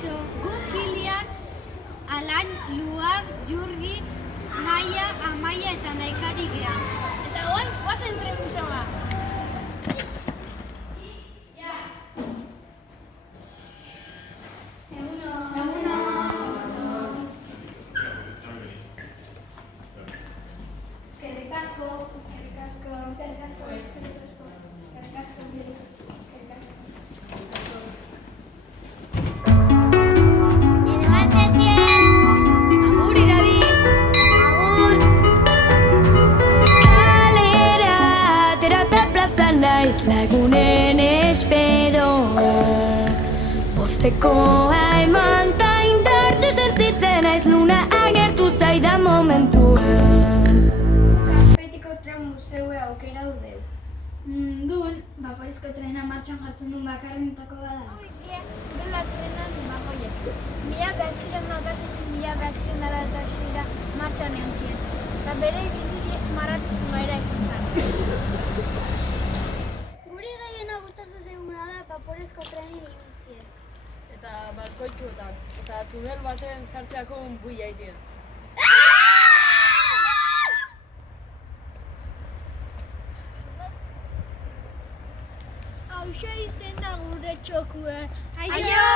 Kaixo, gu Kilian, Alain, Luar, Jurgi, Naia, Amaia eta Naikari gea. Eta guain, guazen entrebizoa. Lagunen esperoa Bostekoa eman ta indartxo sentitzen aiz luna agertu zaidan momentuan Betiko tren museue aukera dudeu. Dun, Vaporizko trena martxan jartzen duen bakarrenetako bada. Dela trenan bagoiek. 1996 martxan egon ziren. Eta bere ibili esmarratizua era izan zen. Guri gehiena gustatzen zaiguna da Vaporizko trenin ibiltzea. Eta balkoituetan, eta tunel baten sartzeako buia egiten. Hauxe izen da gure txokue. Aio! Aio!